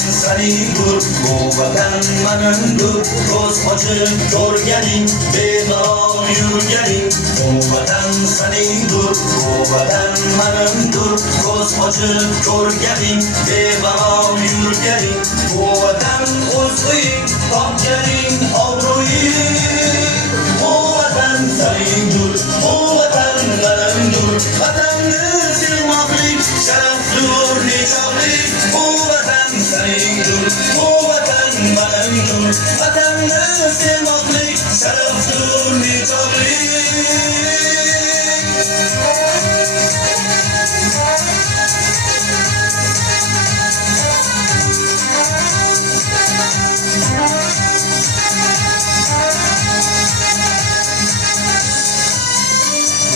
senindir, bu vatan menimdir. Ko'z ochib ko'rganing, bemalol yurganing, bu vatan senindir, bu vatan menimdir. Ko'z ochib ko'rganing, bemalol yurganing, bu vatan o'z uying, topganing obro'ying. Bu vatan senindir, bu vatan menimdir. Vatanni sevmoqlik sharafdir, nechog'lik. Bu vatan senindir, bu vatan menimdir. Vatanni sevmoqlik sharafdir, nechog'lik.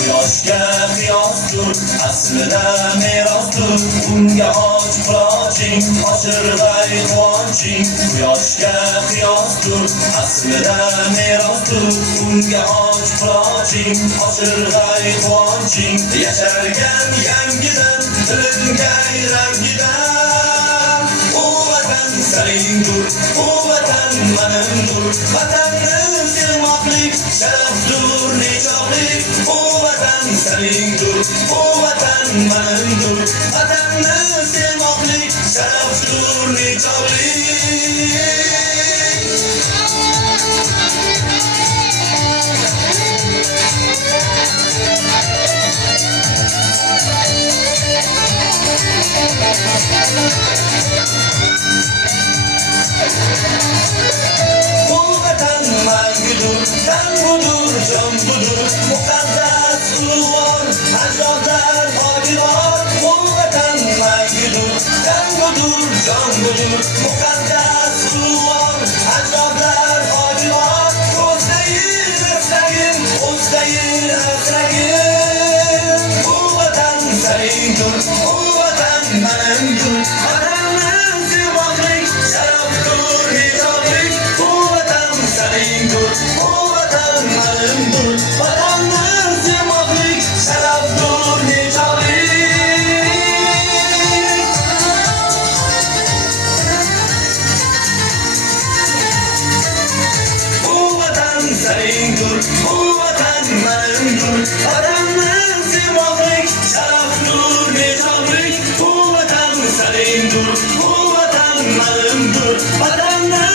Quyoshga qiyosdir, aslida merosdir. Unga och quloching, oshirg'ay quvonching. Quyoshga qiyosdir, aslida merosdir. Unga och quloching, oshirg'ay quvonching. Yashargan yangidan, tilingan rangidan. Bu vatan senindir, bu vatan menimdir. Vatanni sevmoqlik sharafdir, nechog'lik. Bu vatan senindir, bu vatan menimdir. Vatanni sevmoqlik sharafdir, nechog'lik. Bu vatan mangudur, tan budur, jon budur. Muqaddas ulug'vor, ajdodlar hojilar. Bu vatan mangudur, tan budur, jon budur. Muqaddas ulug'vor, ajdodlar hojilar. Ko'zdayin asragin, o'zdayin asragin. Bu vatan senindir, bu vatan menimdir. Vatanni sevmoqlik sharafdir, nechog'lik. Bu vatan senindir, bu vatan menimdir. Vatanni sevmoqlik sharafdir, nechog'lik. Bu vatan senindir, bu vatan menimdir. Vatanni sevmoqlik sharafdir, nechog'lik. Bu vatan senindir, bu vatan menimdir. Vatanni